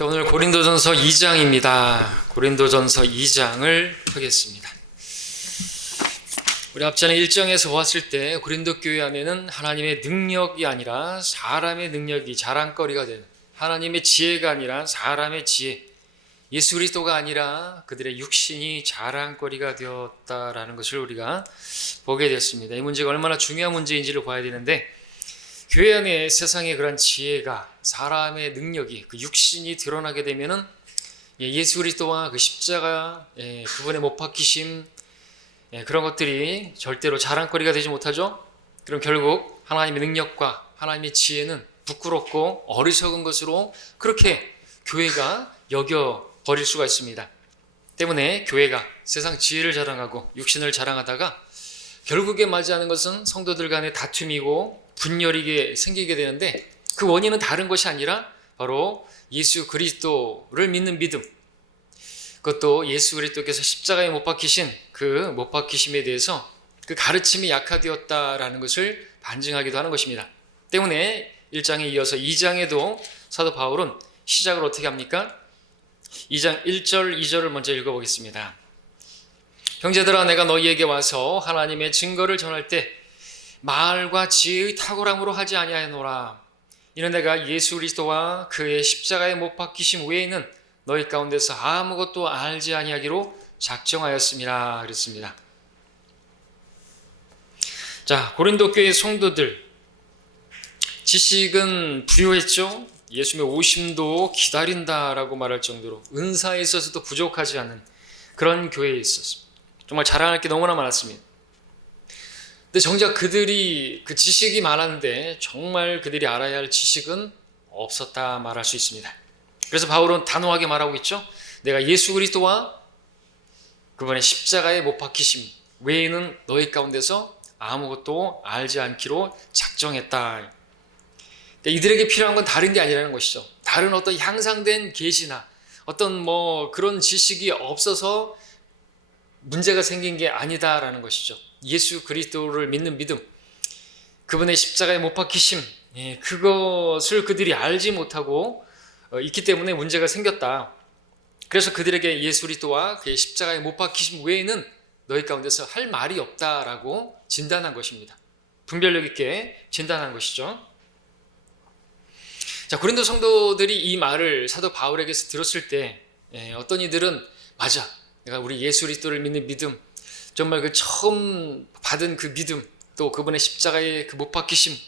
자, 오늘 고린도전서 2장입니다. 고린도전서 2장을 하겠습니다. 우리 앞전에 1장에서 보았을 때 고린도 교회 안에는 하나님의 능력이 아니라 사람의 능력이 자랑거리가 되는, 하나님의 지혜가 아니라 사람의 지혜, 예수 그리스도가 아니라 그들의 육신이 자랑거리가 되었다라는 것을 우리가 보게 됐습니다. 이 문제가 얼마나 중요한 문제인지를 봐야 되는데, 교회 안에 세상의 그런 지혜가, 사람의 능력이, 그 육신이 드러나게 되면은 예수 그리스도와 그 십자가, 그분의 못 박히심, 그런 것들이 절대로 자랑거리가 되지 못하죠. 그럼 결국 하나님의 능력과 하나님의 지혜는 부끄럽고 어리석은 것으로 그렇게 교회가 여겨버릴 수가 있습니다. 때문에 교회가 세상 지혜를 자랑하고 육신을 자랑하다가 결국에 맞이하는 것은 성도들 간의 다툼이고 분열이 생기게 되는데, 그 원인은 다른 것이 아니라 바로 예수 그리스도를 믿는 믿음, 그것도 예수 그리스도께서 십자가에 못 박히신 그 못 박히심에 대해서 그 가르침이 약화되었다라는 것을 반증하기도 하는 것입니다. 때문에 1장에 이어서 2장에도 사도 바울은 시작을 어떻게 합니까? 2장 1절 2절을 먼저 읽어보겠습니다. 형제들아, 내가 너희에게 와서 하나님의 증거를 전할 때 말과 지혜의 탁월함으로 하지 아니하노라. 이는 내가 예수 그리스도와 그의 십자가에 못 박히심 외에는 너희 가운데서 아무것도 알지 아니하기로 작정하였음이라 그랬습니다. 자, 고린도 교회 성도들, 지식은 부요했죠. 예수님의 오심도 기다린다라고 말할 정도로 은사에 있어서도 부족하지 않은 그런 교회에 있었습니다. 정말 자랑할 게 너무나 많았습니다. 근데 정작 그들이 그 지식이 많았는데 정말 그들이 알아야 할 지식은 없었다 말할 수 있습니다. 그래서 바울은 단호하게 말하고 있죠. 내가 예수 그리스도와 그분의 십자가에 못 박히심 외에는 너희 가운데서 아무것도 알지 않기로 작정했다. 이들에게 필요한 건 다른 게 아니라는 것이죠. 다른 어떤 향상된 계시나 어떤 그런 지식이 없어서 문제가 생긴 게 아니다라는 것이죠. 예수 그리스도를 믿는 믿음, 그분의 십자가에 못 박히심, 그것을 그들이 알지 못하고 있기 때문에 문제가 생겼다. 그래서 그들에게 예수 그리스도와 그의 십자가에 못 박히심 외에는 너희 가운데서 할 말이 없다라고 진단한 것입니다. 분별력 있게 진단한 것이죠. 자, 고린도 성도들이 이 말을 사도 바울에게서 들었을 때 어떤 이들은 맞아, 내가 우리 예수 그리스도를 믿는 믿음, 정말 그 처음 받은 그 믿음, 또 그분의 십자가의 그 못 박히심에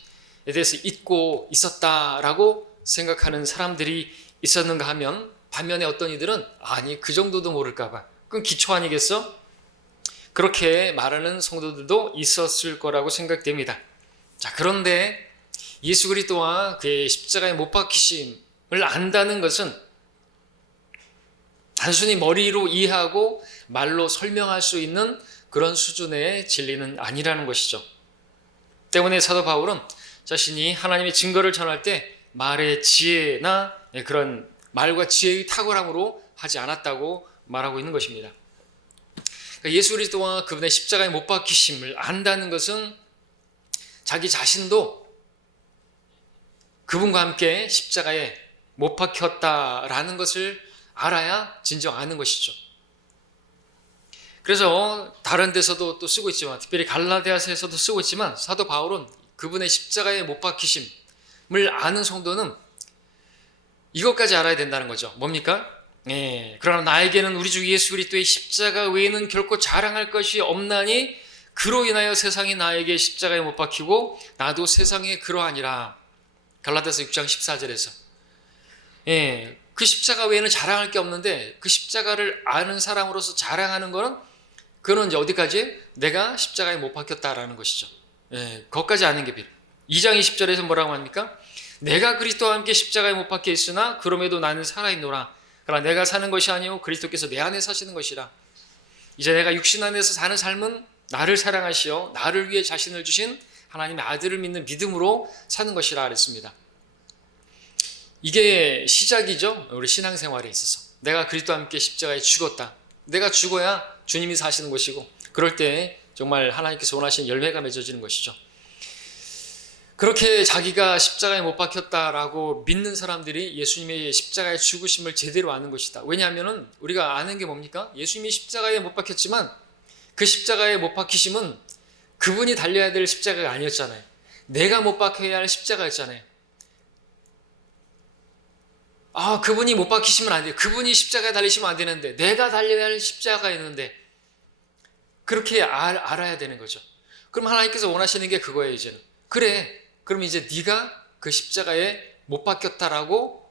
대해서 잊고 있었다라고 생각하는 사람들이 있었는가 하면, 반면에 어떤 이들은 아니 그 정도도 모를까봐, 그건 기초 아니겠어? 그렇게 말하는 성도들도 있었을 거라고 생각됩니다. 자, 그런데 예수 그리스도와 그의 십자가의 못 박히심을 안다는 것은 단순히 머리로 이해하고 말로 설명할 수 있는 그런 수준의 진리는 아니라는 것이죠. 때문에 사도 바울은 자신이 하나님의 증거를 전할 때 말의 지혜나 그런 말과 지혜의 탁월함으로 하지 않았다고 말하고 있는 것입니다. 그러니까 예수 그리스도와 그분의 십자가에 못 박히심을 안다는 것은 자기 자신도 그분과 함께 십자가에 못 박혔다라는 것을 알아야 진정 아는 것이죠. 그래서 다른 데서도 또 쓰고 있지만, 특별히 갈라디아서에서도 쓰고 있지만, 사도 바울은 그분의 십자가에 못 박히심을 아는 성도는 이것까지 알아야 된다는 거죠. 뭡니까? 그러나 나에게는 우리 주 예수 그리스도의 십자가 외에는 결코 자랑할 것이 없나니 그로 인하여 세상이 나에게 십자가에 못 박히고 나도 세상에 그러하니라. 갈라디아서 6장 14절에서 그 십자가 외에는 자랑할 게 없는데, 그 십자가를 아는 사람으로서 자랑하는 거는, 그거는 이제 어디까지? 내가 십자가에 못 박혔다라는 것이죠. 그것까지 아는 게 필요. 2장 20절에서 뭐라고 합니까? 내가 그리스도와 함께 십자가에 못 박혀 있으나 그럼에도 나는 살아있노라. 그러나 내가 사는 것이 아니요 그리스도께서 내 안에 사시는 것이라. 이제 내가 육신 안에서 사는 삶은 나를 사랑하시어 나를 위해 자신을 주신 하나님의 아들을 믿는 믿음으로 사는 것이라 그랬습니다. 이게 시작이죠. 우리 신앙생활에 있어서 내가 그리스도와 함께 십자가에 죽었다. 내가 죽어야 주님이 사시는 것이고, 그럴 때 정말 하나님께서 원하시는 열매가 맺어지는 것이죠. 그렇게 자기가 십자가에 못 박혔다라고 믿는 사람들이 예수님의 십자가의 죽으심을 제대로 아는 것이다. 왜냐하면 우리가 아는 게 뭡니까? 예수님이 십자가에 못 박혔지만 그 십자가에 못 박히심은 그분이 달려야 될 십자가가 아니었잖아요. 내가 못 박혀야 할 십자가였잖아요. 그분이 못 박히시면 안 돼요. 그분이 십자가에 달리시면 안 되는데 내가 달려야 할 십자가였는데, 그렇게 알아야 되는 거죠. 그럼 하나님께서 원하시는 게 그거예요. 이제는 그래, 그럼 이제 네가 그 십자가에 못 박혔다라고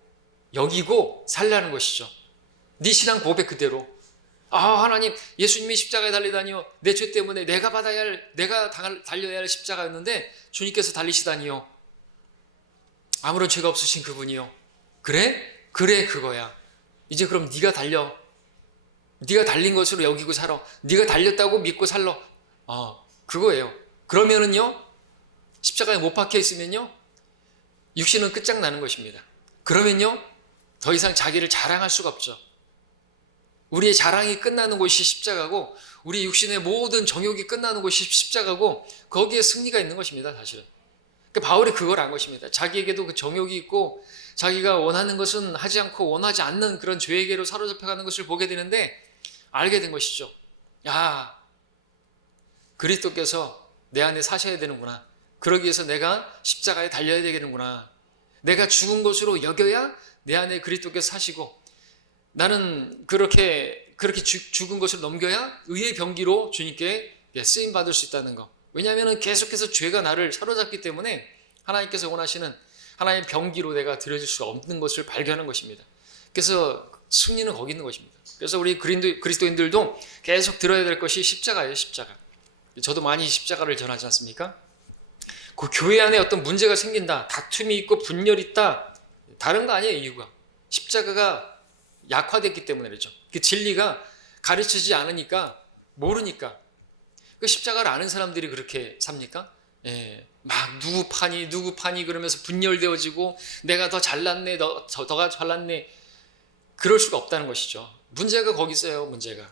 여기고 살라는 것이죠. 네 신앙 고백 그대로. 하나님, 예수님이 십자가에 달리다니요, 내 죄 때문에 내가 달려야 할 십자가였는데 주님께서 달리시다니요, 아무런 죄가 없으신 그분이요. 그래? 그래, 그거야. 이제 그럼 네가 달려. 네가 달린 것으로 여기고 살아. 네가 달렸다고 믿고 살러. 그거예요. 그러면은요, 십자가에 못 박혀 있으면요, 육신은 끝장나는 것입니다. 그러면요, 더 이상 자기를 자랑할 수가 없죠. 우리의 자랑이 끝나는 곳이 십자가고, 우리 육신의 모든 정욕이 끝나는 곳이 십자가고, 거기에 승리가 있는 것입니다. 사실은. 그러니까 바울이 그걸 안 것입니다. 자기에게도 그 정욕이 있고 자기가 원하는 것은 하지 않고 원하지 않는 그런 죄에게로 사로잡혀가는 것을 보게 되는데 알게 된 것이죠. 그리스도께서 내 안에 사셔야 되는구나. 그러기 위해서 내가 십자가에 달려야 되겠는구나. 내가 죽은 것으로 여겨야 내 안에 그리스도께서 사시고, 나는 그렇게 죽은 것을 넘겨야 의의 병기로 주님께 쓰임 받을 수 있다는 거. 왜냐하면 계속해서 죄가 나를 사로잡기 때문에 하나님께서 원하시는 하나님의 병기로 내가 드려질 수가 없는 것을 발견한 것입니다. 그래서 승리는 거기 있는 것입니다. 그래서 우리 그리스도인들도 계속 들어야 될 것이 십자가예요. 십자가. 저도 많이 십자가를 전하지 않습니까? 그 교회 안에 어떤 문제가 생긴다, 다툼이 있고 분열이 있다, 다른 거 아니에요. 이유가 십자가가 약화됐기 때문에 그렇죠. 그 진리가 가르치지 않으니까, 모르니까. 그 십자가를 아는 사람들이 그렇게 삽니까? 막 누구 파니 그러면서 분열되어지고, 내가 더 잘났네, 너가 잘났네, 그럴 수가 없다는 것이죠. 문제가 거기 있어요. 문제가.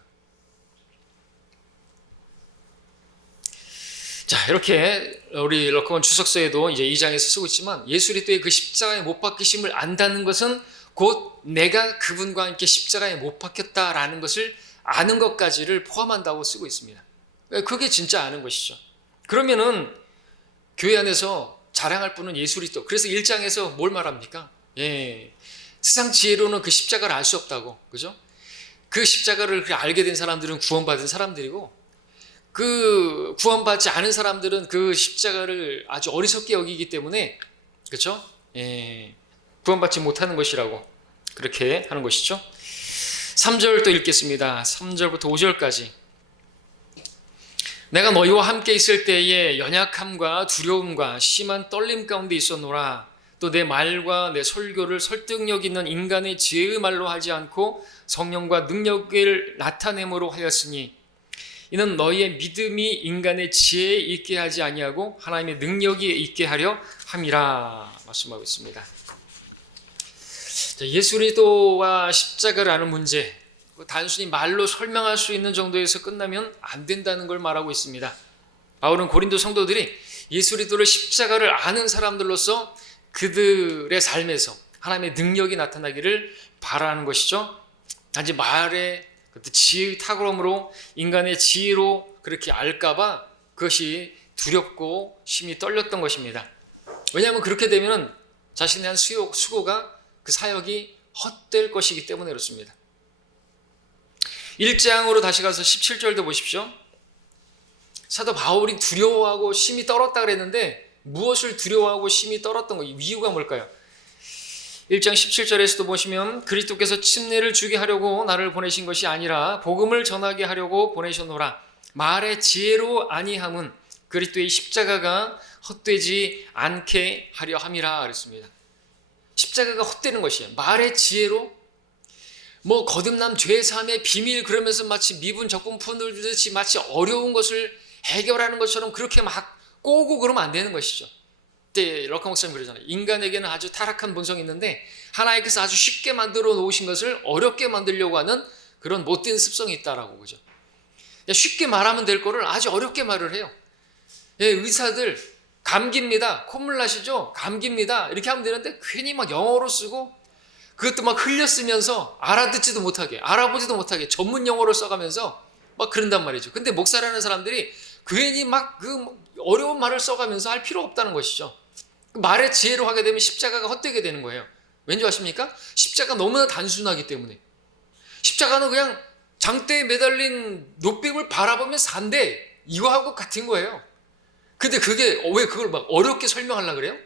자, 이렇게 우리 럭커먼 주석서에도 이제 2장에서 쓰고 있지만, 예수 그리스도의 그 십자가에 못 박히심을 안다는 것은 곧 내가 그분과 함께 십자가에 못 박혔다라는 것을 아는 것까지를 포함한다고 쓰고 있습니다. 그게 진짜 아는 것이죠. 그러면은 교회 안에서 자랑할 분은 예수 그리스도. 그래서 1장에서 뭘 말합니까? 세상 지혜로는 그 십자가를 알 수 없다고. 그죠? 그 십자가를 알게 된 사람들은 구원받은 사람들이고, 그 구원받지 않은 사람들은 그 십자가를 아주 어리석게 여기기 때문에, 그렇죠? 구원받지 못하는 것이라고 그렇게 하는 것이죠. 3절 또 읽겠습니다. 3절부터 5절까지. 내가 너희와 함께 있을 때에 연약함과 두려움과 심한 떨림 가운데 있었노라. 또 내 말과 내 설교를 설득력 있는 인간의 지혜의 말로 하지 않고 성령과 능력을 나타냄으로 하였으니, 이는 너희의 믿음이 인간의 지혜에 있게 하지 아니하고 하나님의 능력이 있게 하려 함이라 말씀하고 있습니다. 예수 그리스도와 십자가를 아는 문제, 단순히 말로 설명할 수 있는 정도에서 끝나면 안 된다는 걸 말하고 있습니다. 바울은 고린도 성도들이 예수 그리스도를 십자가를 아는 사람들로서 그들의 삶에서 하나님의 능력이 나타나기를 바라는 것이죠. 단지 말에 지혜의 탁월함으로 인간의 지혜로 그렇게 알까봐 그것이 두렵고 심히 떨렸던 것입니다. 왜냐하면 그렇게 되면 자신에 대한 수고가, 그 사역이 헛될 것이기 때문에 그렇습니다. 1장으로 다시 가서 17절도 보십시오. 사도 바울이 두려워하고 심히 떨었다 그랬는데, 무엇을 두려워하고 심히 떨었던 거, 이유가 뭘까요? 1장 17절에서도 보시면, 그리스도께서 침례를 주게 하려고 나를 보내신 것이 아니라 복음을 전하게 하려고 보내셨노라. 말의 지혜로 아니함은 그리스도의 십자가가 헛되지 않게 하려 함이라 그랬습니다. 십자가가 헛되는 것이에요. 말의 지혜로, 거듭남 죄사함의 비밀 그러면서 마치 미분 적분 푸듯이 마치 어려운 것을 해결하는 것처럼 그렇게 막 꼬고 그러면 안 되는 것이죠. 그때 럭커 목사님 그러잖아요. 인간에게는 아주 타락한 본성이 있는데 하나님께서 아주 쉽게 만들어 놓으신 것을 어렵게 만들려고 하는 그런 못된 습성이 있다라고. 그죠? 쉽게 말하면 될 거를 아주 어렵게 말을 해요. 의사들 감기입니다. 콧물 나시죠? 감기입니다. 이렇게 하면 되는데 괜히 막 영어로 쓰고 그것도 막 흘려 쓰면서 알아듣지도 못하게, 알아보지도 못하게 전문 용어를 써가면서 막 그런단 말이죠. 근데 목사라는 사람들이 괜히 막 그 어려운 말을 써가면서 할 필요 없다는 것이죠. 말의 지혜로 하게 되면 십자가가 헛되게 되는 거예요. 왠지 아십니까? 십자가 너무나 단순하기 때문에. 십자가는 그냥 장대에 매달린 노뱀을 바라보면 산대, 이거하고 같은 거예요. 근데 그게 왜 그걸 막 어렵게 설명하려고 그래요?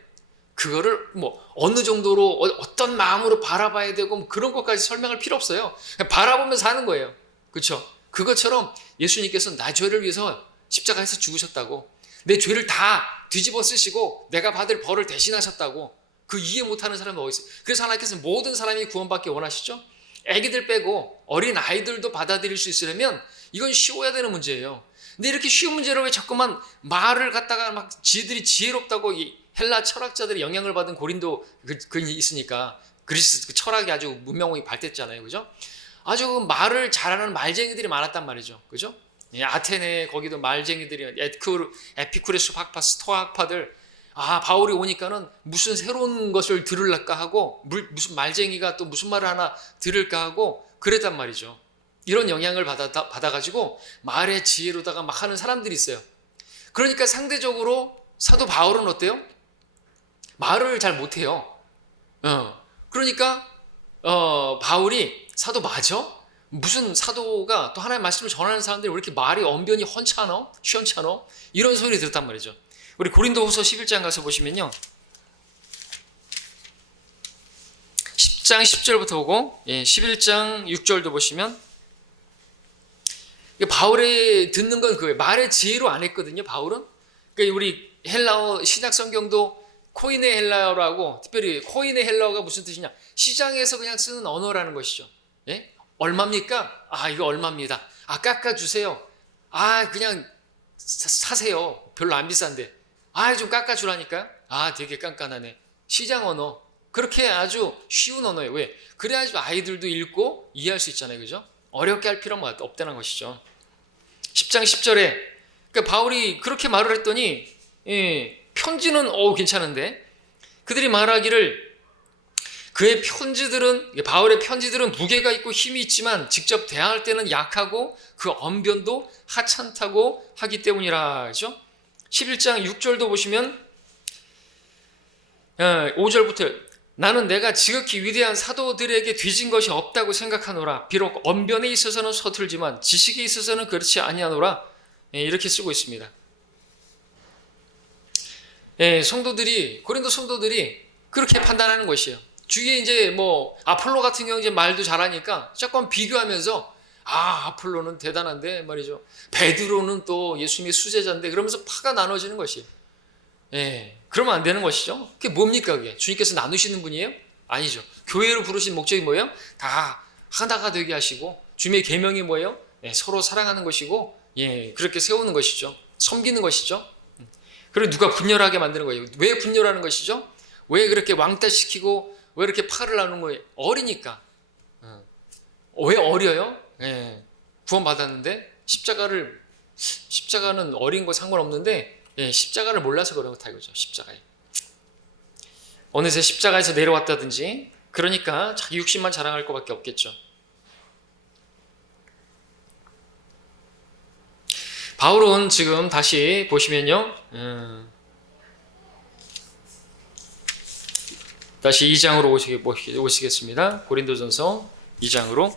그거를 뭐 어느 정도로 어떤 마음으로 바라봐야 되고 뭐 그런 것까지 설명할 필요 없어요. 그냥 바라보면 사는 거예요. 그렇죠? 그것처럼 예수님께서 나 죄를 위해서 십자가에서 죽으셨다고, 내 죄를 다 뒤집어 쓰시고 내가 받을 벌을 대신하셨다고, 그 이해 못하는 사람이 어디 있어요? 그래서 하나님께서 모든 사람이 구원받기 원하시죠? 애기들 빼고 어린 아이들도 받아들일 수 있으려면 이건 쉬워야 되는 문제예요. 근데 이렇게 쉬운 문제로 왜 자꾸만 말을 갖다가 막 지들이 지혜롭다고, 이 헬라 철학자들이 영향을 받은 고린도 그 있으니까 그리스 그 철학이 아주 문명이 발달했잖아요, 그죠? 아주 그 말을 잘하는 말쟁이들이 많았단 말이죠, 그죠? 예, 아테네 거기도 말쟁이들이, 에피쿠레스 학파, 스토아 학파들, 바울이 오니까는 무슨 새로운 것을 들을까 하고, 무슨 말쟁이가 또 무슨 말을 하나 들을까 하고 그랬단 말이죠. 이런 영향을 받아가지고 말의 지혜로다가 막 하는 사람들이 있어요. 그러니까 상대적으로 사도 바울은 어때요? 말을 잘 못해요. 그러니까 바울이 사도 맞아? 무슨 사도가 또 하나님의 말씀을 전하는 사람들이 왜 이렇게 말이 언변이 헌찮어? 시원찮어? 이런 소리 들었단 말이죠. 우리 고린도후서 11장 가서 보시면요, 10장 10절부터 보고 11장 6절도 보시면, 바울이 듣는 건 그거예요. 말의 지혜로 안 했거든요, 바울은. 그러니까 우리 헬라어 신약 성경도 코이네 헬라어라고, 특별히 코이네 헬라어가 무슨 뜻이냐? 시장에서 그냥 쓰는 언어라는 것이죠. 예? 얼마입니까? 이거 얼마입니다. 깎아주세요. 그냥 사세요. 별로 안 비싼데. 좀 깎아주라니까요. 되게 깐깐하네. 시장 언어. 그렇게 아주 쉬운 언어예요. 왜? 그래야지 아이들도 읽고 이해할 수 있잖아요, 그죠? 어렵게 할 필요가 없다는 것이죠. 10장 10절에 그러니까 바울이 그렇게 말을 했더니, 편지는 괜찮은데, 그들이 말하기를 그의 편지들은, 바울의 편지들은 무게가 있고 힘이 있지만 직접 대항할 때는 약하고 그 언변도 하찮다고 하기 때문이라 하죠. 11장 6절도 보시면 5절부터 나는 내가 지극히 위대한 사도들에게 뒤진 것이 없다고 생각하노라. 비록 언변에 있어서는 서툴지만 지식에 있어서는 그렇지 아니하노라. 이렇게 쓰고 있습니다. 성도들이, 고린도 성도들이 그렇게 판단하는 것이에요. 주위에 이제 뭐 아폴로 같은 경우 이제 말도 잘하니까 자꾸 비교하면서 아폴로는 대단한데 말이죠. 베드로는 또 예수님의 수제자인데, 그러면서 파가 나눠지는 것이에요. 그러면 안 되는 것이죠. 그게 뭡니까 그게? 주님께서 나누시는 분이에요? 아니죠. 교회로 부르신 목적이 뭐예요? 다 하나가 되게 하시고, 주님의 계명이 뭐예요? 서로 사랑하는 것이고, 그렇게 세우는 것이죠. 섬기는 것이죠. 그리고 누가 분열하게 만드는 거예요. 왜 분열하는 것이죠? 왜 그렇게 왕따시키고 왜 이렇게 파를 나누는 거예요? 어리니까. 왜 어려요? 구원받았는데 십자가는 어린 거 상관없는데 십자가를 몰라서 그렇다 이거죠. 십자가에 어느새 십자가에서 내려왔다든지, 그러니까 자기 육신만 자랑할 것밖에 없겠죠. 바울은 지금 다시 보시면요, 다시 2장으로 오시겠습니다. 고린도전서 2장으로.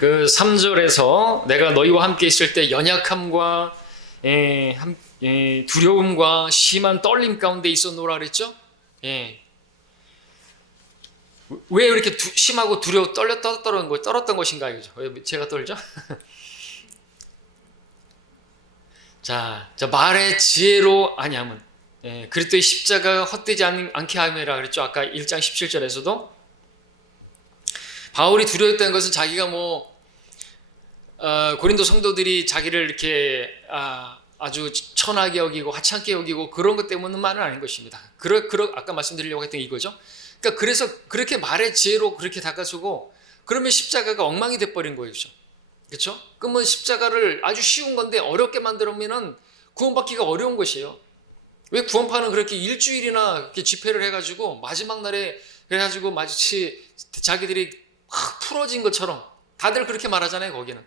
그 3절에서 내가 너희와 함께 있을 때 연약함과 두려움과 심한 떨림 가운데 있었노라 그랬죠? 왜 이렇게 심하고 두려워 떨었던 것인가? 왜 제가 떨죠? 자, 말의 지혜로 아니하면 그리스도의 십자가가 헛되지 않게 함이라 그랬죠. 아까 1장 17절에서도 바울이 두려웠다는 것은 자기가 고린도 성도들이 자기를 이렇게 아주 천하게 여기고 하찮게 여기고 그런 것 때문만은 아닌 것입니다. 아까 말씀드리려고 했던 이거죠. 그러니까 그래서 그렇게 말의 지혜로 그렇게 다가서고 그러면 십자가가 엉망이 돼버린 거죠. 그렇죠? 그러면 십자가를 아주 쉬운 건데 어렵게 만들면 구원받기가 어려운 것이에요. 왜 구원파는 그렇게 일주일이나 이렇게 집회를 해가지고 마지막 날에 그래가지고 마치 자기들이 확 풀어진 것처럼 다들 그렇게 말하잖아요. 거기는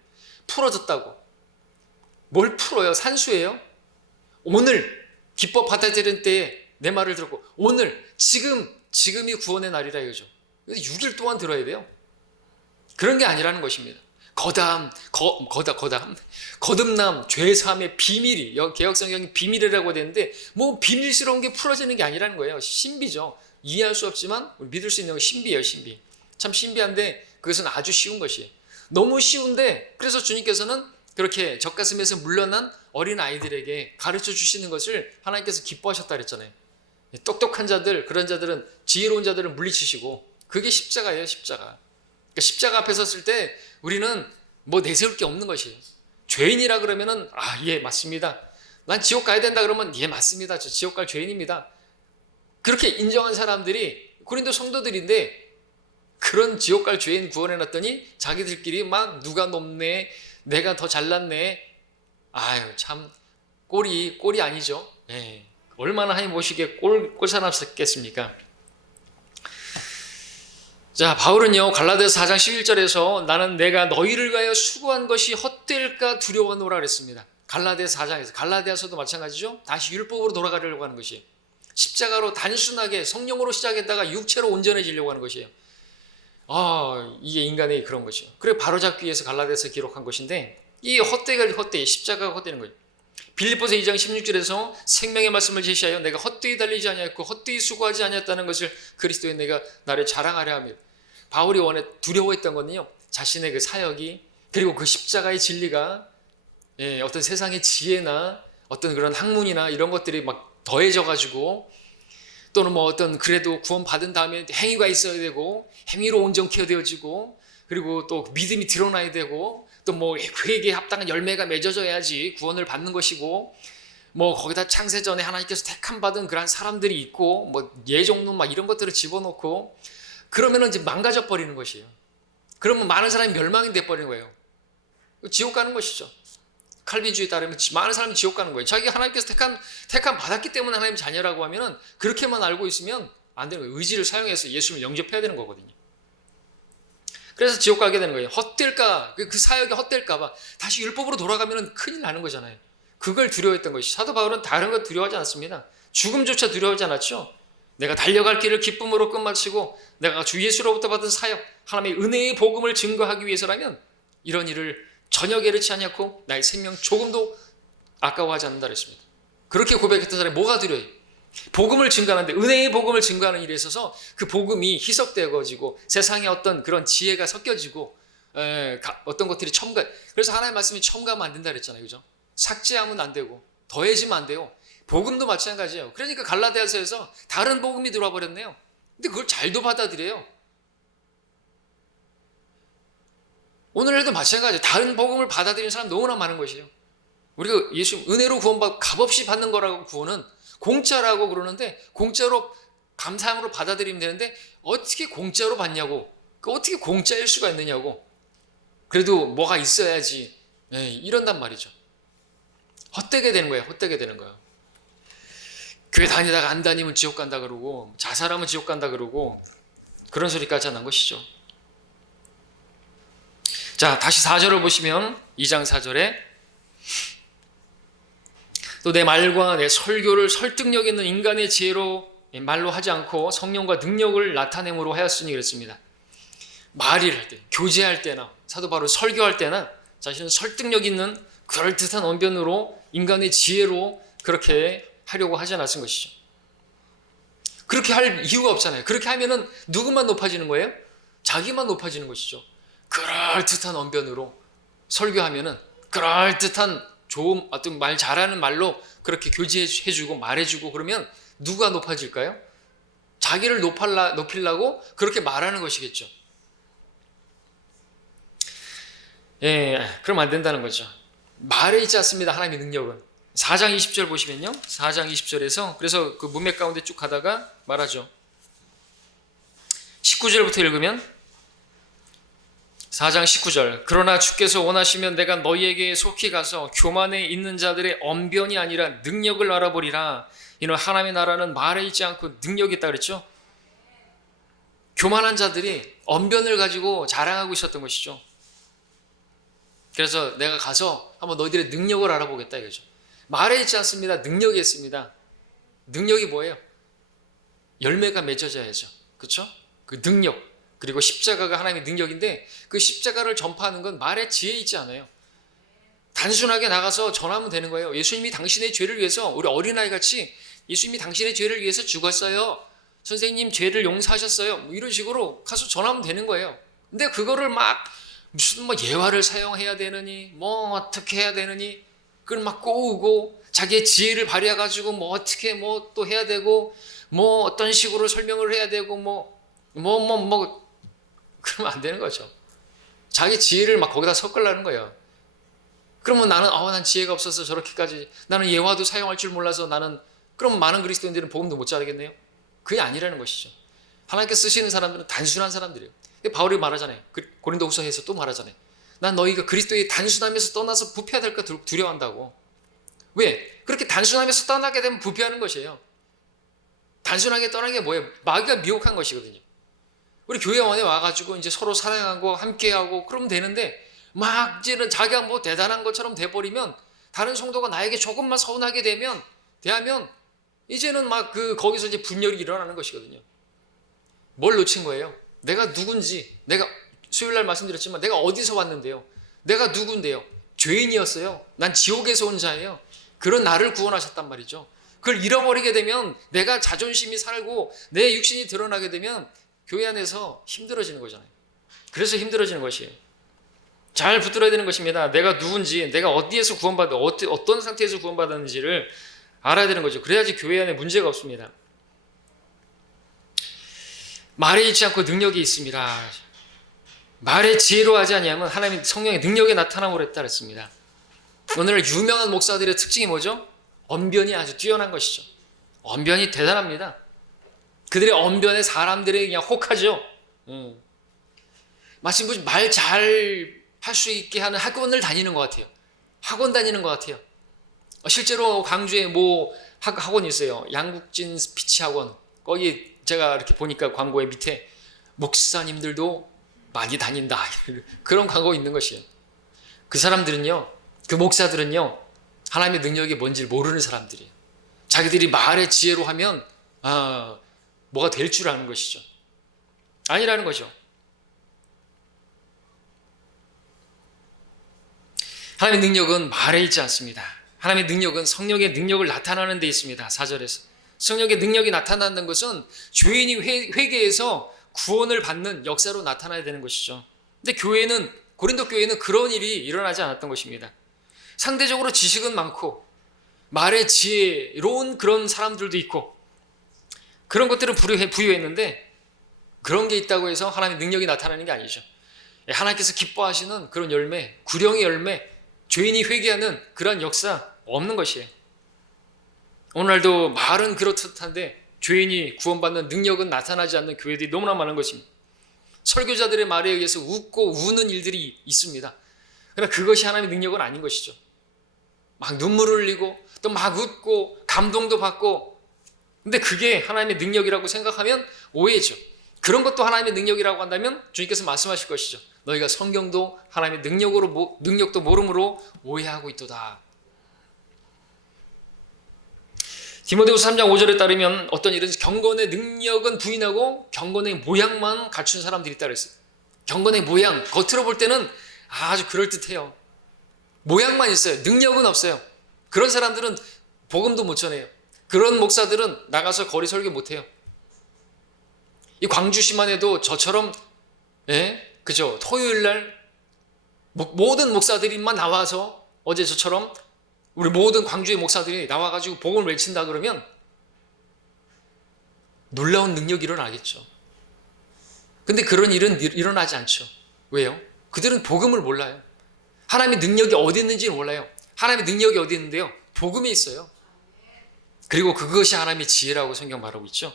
풀어졌다고. 뭘 풀어요? 산수예요? 오늘 기뻐 받아들인 때에 내 말을 들었고 오늘 지금이 구원의 날이라 이거죠. 6일 동안 들어야 돼요. 그런 게 아니라는 것입니다. 거듭남, 죄사함의 비밀이, 개혁성경이 비밀이라고 되는데 뭐 비밀스러운 게 풀어지는 게 아니라는 거예요. 신비죠. 이해할 수 없지만 믿을 수 있는 건 신비예요. 신비. 참 신비한데 그것은 아주 쉬운 것이에요. 너무 쉬운데 그래서 주님께서는 그렇게 젖가슴에서 물러난 어린 아이들에게 가르쳐 주시는 것을 하나님께서 기뻐하셨다 그랬잖아요. 똑똑한 자들, 그런 자들은, 지혜로운 자들은 물리치시고 그게 십자가예요. 십자가. 그러니까 십자가 앞에 섰을 때 우리는 뭐 내세울 게 없는 것이에요. 죄인이라 그러면은 예, 맞습니다. 난 지옥 가야 된다 그러면 예, 맞습니다. 저 지옥 갈 죄인입니다. 그렇게 인정한 사람들이 고린도 성도들인데 그런 지옥 갈 죄인 구원해 놨더니 자기들끼리 막 누가 높네, 내가 더 잘났네. 아유, 참 꼴이 아니죠. 예. 얼마나 하나님 보시기에 꼴사납겠습니까? 자, 바울은요, 갈라디아서 4장 11절에서 나는 내가 너희를 위하여 수고한 것이 헛될까 두려워하노라 그랬습니다. 갈라디아서 4장에서. 갈라디아서도 마찬가지죠. 다시 율법으로 돌아가려고 하는 것이에요. 십자가로 단순하게 성령으로 시작했다가 육체로 온전해지려고 하는 것이에요. 이게 인간의 그런 것이죠. 그래 바로잡기 위해서 갈라디아서 기록한 것인데 이 헛되이 십자가가 헛되는 거예요. 빌립보서 2장 16절에서 생명의 말씀을 제시하여 내가 헛되이 달리지 아니하였고 헛되이 수고하지 아니했다는 것을 그리스도의 내가 나를 자랑하려 합니다. 바울이 두려워했던 것은요, 자신의 그 사역이 그리고 그 십자가의 진리가 어떤 세상의 지혜나 어떤 그런 학문이나 이런 것들이 막 더해져 가지고 또는 뭐 어떤 그래도 구원 받은 다음에 행위가 있어야 되고 행위로 온전케 되어지고 그리고 또 믿음이 드러나야 되고 또 뭐 그에게 합당한 열매가 맺어져야지 구원을 받는 것이고 뭐 거기다 창세전에 하나님께서 택함 받은 그런 사람들이 있고 뭐 예종론 막 이런 것들을 집어넣고 그러면은 이제 망가져 버리는 것이에요. 그러면 많은 사람이 멸망이 돼 버리는 거예요. 지옥 가는 것이죠. 칼빈주의에 따르면 많은 사람이 지옥 가는 거예요. 자기 하나님께서 택함 받았기 때문에 하나님 자녀라고 하면은 그렇게만 알고 있으면 안 되는 거예요. 의지를 사용해서 예수님을 영접해야 되는 거거든요. 그래서 지옥 가게 되는 거예요. 헛될까, 그 사역이 헛될까 봐 다시 율법으로 돌아가면 큰일 나는 거잖아요. 그걸 두려워했던 것이. 사도 바울은 다른 것 두려워하지 않았습니다. 죽음조차 두려워하지 않았죠. 내가 달려갈 길을 기쁨으로 끝마치고 내가 주 예수로부터 받은 사역, 하나님의 은혜의 복음을 증거하기 위해서라면 이런 일을 전혀 게으르지 않고 나의 생명 조금도 아까워하지 않는다 그랬습니다. 그렇게 고백했던 사람이 뭐가 두려워요? 복음을 증거하는데, 은혜의 복음을 증거하는 일에 있어서 그 복음이 희석되어지고 세상에 어떤 그런 지혜가 섞여지고 어떤 것들이 그래서 하나님의 말씀이 첨가하면 안 된다 그랬잖아요. 그죠? 삭제하면 안 되고 더해지면 안 돼요. 복음도 마찬가지예요. 그러니까 갈라디아서에서 다른 복음이 들어와 버렸네요. 근데 그걸 잘도 받아들여요. 오늘날도 마찬가지예요. 다른 복음을 받아들이는 사람 너무나 많은 것이에요. 우리가 예수 은혜로 구원받고 값없이 받는 거라고 구원은 공짜라고 그러는데 공짜로 감사함으로 받아들이면 되는데 어떻게 공짜로 받냐고, 어떻게 공짜일 수가 있느냐고. 그래도 뭐가 있어야지 이런단 말이죠. 헛되게 되는 거예요. 헛되게 되는 거예요. 교회 다니다가 안 다니면 지옥 간다 그러고 자살하면 지옥 간다 그러고 그런 소리까지 한 것이죠. 자, 다시 4절을 보시면 2장 4절에 또 내 말과 내 설교를 설득력 있는 인간의 지혜로 말로 하지 않고 성령과 능력을 나타냄으로 하였으니 그랬습니다. 말을 할 때, 교제할 때나 사도 바울 설교할 때나 자신은 설득력 있는 그럴듯한 언변으로 인간의 지혜로 그렇게 하려고 하지 않았은 것이죠. 그렇게 할 이유가 없잖아요. 그렇게 하면은 누구만 높아지는 거예요? 자기만 높아지는 것이죠. 그럴듯한 언변으로 설교하면은 그럴듯한 좋은 어떤 말 잘하는 말로 그렇게 교제해주고 말해주고 그러면 누가 높아질까요? 자기를 높이려고 그렇게 말하는 것이겠죠. 그럼 안 된다는 거죠. 말에 있지 않습니다. 하나님의 능력은. 4장 20절 보시면요. 4장 20절에서 그래서 그 문맥 가운데 쭉 가다가 말하죠. 19절부터 읽으면 4장 19절 그러나 주께서 원하시면 내가 너희에게 속히 가서 교만에 있는 자들의 언변이 아니라 능력을 알아보리라. 이는 하나님의 나라는 말에 있지 않고 능력이 있다 그랬죠. 교만한 자들이 언변을 가지고 자랑하고 있었던 것이죠. 그래서 내가 가서 한번 너희들의 능력을 알아보겠다 이거죠. 말에 있지 않습니다. 능력이 있습니다. 능력이 뭐예요? 열매가 맺어져야죠. 그렇죠? 그 능력 그리고 십자가가 하나님의 능력인데 그 십자가를 전파하는 건 말에 지혜 있지 않아요. 단순하게 나가서 전하면 되는 거예요. 예수님이 당신의 죄를 위해서 우리 어린아이 같이 예수님이 당신의 죄를 위해서 죽었어요. 선생님 죄를 용서하셨어요. 뭐 이런 식으로 가서 전하면 되는 거예요. 근데 그거를 막 무슨 뭐 예화를 사용해야 되느니 뭐 어떻게 해야 되느니 그걸 막 꼬우고 자기의 지혜를 발휘해가지고 뭐 어떻게 뭐 또 해야 되고 뭐 어떤 식으로 설명을 해야 되고 그러면 안 되는 거죠. 자기 지혜를 막 거기다 섞으려는 거예요. 그러면 난 지혜가 없어서 저렇게까지 나는 예화도 사용할 줄 몰라서 그럼 많은 그리스도인들은 복음도 못 전하겠네요. 그게 아니라는 것이죠. 하나님께서 쓰시는 사람들은 단순한 사람들이에요. 바울이 말하잖아요. 고린도후서에서 또 말하잖아요. 난 너희가 그리스도의 단순함에서 떠나서 부패해야 될까 두려워한다고. 왜? 그렇게 단순함에서 떠나게 되면 부패하는 것이에요. 단순하게 떠나는 게 뭐예요? 마귀가 미혹한 것이거든요. 우리 교회원에 와가지고 이제 서로 사랑하고 함께하고 그러면 되는데 막 이제는 자기가 뭐 대단한 것처럼 돼버리면 다른 성도가 나에게 조금만 서운하게 대하면 이제는 막 거기서 이제 분열이 일어나는 것이거든요. 뭘 놓친 거예요? 내가 누군지, 내가 수요일날 말씀드렸지만 내가 어디서 왔는데요? 내가 누군데요? 죄인이었어요. 난 지옥에서 온 자예요. 그런 나를 구원하셨단 말이죠. 그걸 잃어버리게 되면 내가 자존심이 살고 내 육신이 드러나게 되면 교회 안에서 힘들어지는 거잖아요. 그래서 힘들어지는 것이에요. 잘 붙들어야 되는 것입니다. 내가 누군지, 내가 어디에서 어떤 상태에서 구원받았는지를 알아야 되는 거죠. 그래야지 교회 안에 문제가 없습니다. 말에 있지 않고 능력이 있습니다. 말에 지혜로 하지 아니하면 하나님의 성령의 능력에 나타남으로 했다 그랬습니다. 오늘 유명한 목사들의 특징이 뭐죠? 언변이 아주 뛰어난 것이죠. 언변이 대단합니다. 그들의 언변에 사람들이 그냥 혹하죠. 마치 말 잘 할 수 있게 하는 학원을 다니는 것 같아요. 학원 다니는 것 같아요. 실제로 광주에 학원이 있어요. 양국진 스피치 학원. 거기 제가 이렇게 보니까 광고에 밑에 목사님들도 많이 다닌다. 그런 광고 있는 것이에요. 그 사람들은요, 그 목사들은요, 하나님의 능력이 뭔지를 모르는 사람들이에요. 자기들이 말의 지혜로 하면, 뭐가 될 줄 아는 것이죠. 아니라는 거죠. 하나님의 능력은 말에 있지 않습니다. 하나님의 능력은 성령의 능력을 나타나는 데 있습니다. 4절에서. 성령의 능력이 나타나는 것은 죄인이 회개해서 구원을 받는 역사로 나타나야 되는 것이죠. 근데 고린도 교회는 그런 일이 일어나지 않았던 것입니다. 상대적으로 지식은 많고 말에 지혜로운 그런 사람들도 있고 그런 것들을 부유했는데 그런 게 있다고 해서 하나님의 능력이 나타나는 게 아니죠. 하나님께서 기뻐하시는 그런 열매, 구령의 열매, 죄인이 회개하는 그런 역사 없는 것이에요. 오늘날도 말은 그렇듯한데 죄인이 구원받는 능력은 나타나지 않는 교회들이 너무나 많은 것입니다. 설교자들의 말에 의해서 웃고 우는 일들이 있습니다. 그러나 그것이 하나님의 능력은 아닌 것이죠. 막 눈물을 흘리고 또 막 웃고 감동도 받고 근데 그게 하나님의 능력이라고 생각하면 오해죠. 그런 것도 하나님의 능력이라고 한다면 주님께서 말씀하실 것이죠. 너희가 성경도 하나님의 능력도 모름으로 오해하고 있도다. 디모데후서 3장 5절에 따르면 어떤 일은 경건의 능력은 부인하고 경건의 모양만 갖춘 사람들이 있다 그랬어요. 경건의 모양, 겉으로 볼 때는 아주 그럴듯해요. 모양만 있어요. 능력은 없어요. 그런 사람들은 복음도 못 전해요. 그런 목사들은 나가서 거리 설교 못 해요. 이 광주시만 해도 저처럼 그죠? 토요일 날 모든 목사들이만 나와서 어제 저처럼 우리 모든 광주의 목사들이 나와가지고 복음을 외친다 그러면 놀라운 능력이 일어나겠죠. 근데 그런 일은 일어나지 않죠. 왜요? 그들은 복음을 몰라요. 하나님의 능력이 어디 있는지 몰라요. 하나님의 능력이 어디 있는데요? 복음에 있어요. 그리고 그것이 하나님의 지혜라고 성경 말하고 있죠.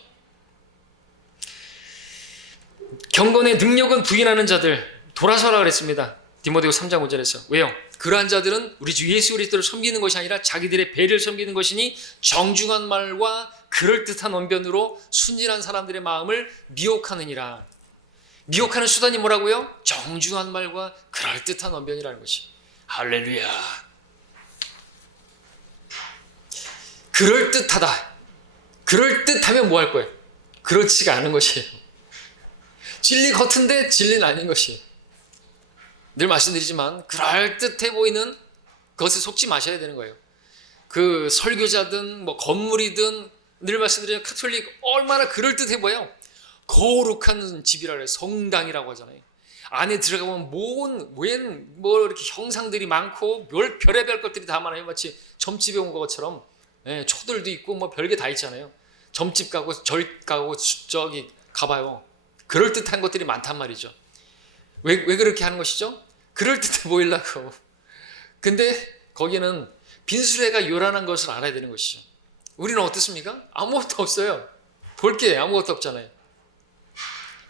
경건의 능력은 부인하는 자들, 돌아서라 그랬습니다. 디모데후 3장 5절에서. 왜요? 그러한 자들은 우리 주 예수 그리스도를 섬기는 것이 아니라 자기들의 배를 섬기는 것이니 정중한 말과 그럴듯한 언변으로 순진한 사람들의 마음을 미혹하느니라. 미혹하는 수단이 뭐라고요? 정중한 말과 그럴듯한 언변이라는 것이. 할렐루야. 그럴듯하다. 그럴듯하면 뭐 할 거예요? 그렇지가 않은 것이에요. 진리 같은데 진리는 아닌 것이에요. 늘 말씀드리지만 그럴듯해 보이는 것에 속지 마셔야 되는 거예요. 그 설교자든 뭐 건물이든 늘 말씀드리는 카톨릭 얼마나 그럴듯해 보여요. 거룩한 집이라 그래요. 성당이라고 하잖아요. 안에 들어가면 뭐 이렇게 형상들이 많고 별의별 것들이 다 많아요. 마치 점집에 온 것처럼. 예, 초들도 있고 뭐 별게 다 있잖아요. 점집 가고 절 가고 저기 가봐요. 그럴듯한 것들이 많단 말이죠. 왜 그렇게 하는 것이죠? 그럴듯해 보이려고. 근데 거기는 빈수레가 요란한 것을 알아야 되는 것이죠. 우리는 어떻습니까? 아무것도 없어요. 볼 게 아무것도 없잖아요.